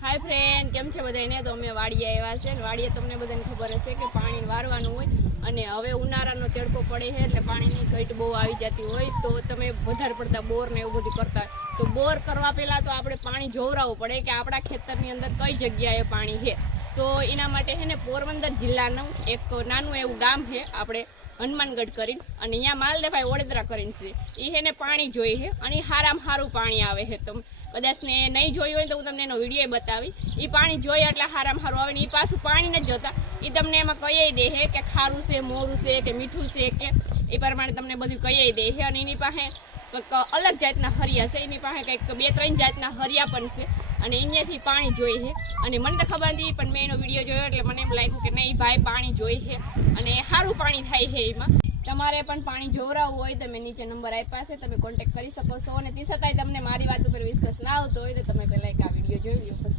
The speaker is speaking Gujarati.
हाय फ्रेंड, केम छे बधाने? तो अमे वाड़िए આવ્યા છે. વાડીએ તમને બધાને ખબર હશે કે પાણી વારવાનું હોય અને હવે ઉનાળાનો તડકો પડે છે એટલે પાણીની ઘટ બહુ આવી જતી હોય તો તમે વધારે પડતા બોર ને એવું બધું કરતા તો બોર કરવા પહેલા તો આપણે પાણી જોવરાવવું પડે કે આપણા ખેતરની અંદર કઈ જગ્યાએ પાણી છે. તો એના માટે છે ને પોરબંદર જિલ્લાનું એક નાનું એવું ગામ છે આપણે હનુમાનગઢ કરીને અને અહીંયા માલદેભાઈ વડોદરા કરીને છે. એ છે ને પાણી જોઈએ છે અને હારામાં સારું પાણી આવે છે. તો કદાચને નહીં જોયું હોય તો હું તમને એનો વિડીયો બતાવી. એ પાણી જોઈએ એટલે હારામાં સારું આવે ને એ પાછું પાણી નથી જોતા, એ તમને એમાં કહી દે છે કે ખારું છે, મોરું છે કે મીઠું છે કે એ પ્રમાણે તમને બધું કહી દે છે. અને એની પાસે કંઈક અલગ જાતના હરિયા છે, એની પાસે કંઈક 2-3 જાતના હરિયા પણ છે અને અહીંયાથી પાણી જોઈ છે. અને મને તો ખબર નથી પણ મેં એનો વિડીયો જોયો એટલે મને એમ લાગ્યું કે નહીં ભાઈ પાણી જોઈ છે અને સારું પાણી થાય છે. એમાં તમારે પણ પાણી જોવરાવવું હોય તો મેં નીચે નંબર આપ્યા છે, તમે કોન્ટેક્ટ કરી શકો છો. અને તે છતાંય તમને મારી વાત ઉપર વિશ્વાસ ના આવતો હોય તો તમે પહેલાં એક આ વિડીયો જોઈ લો.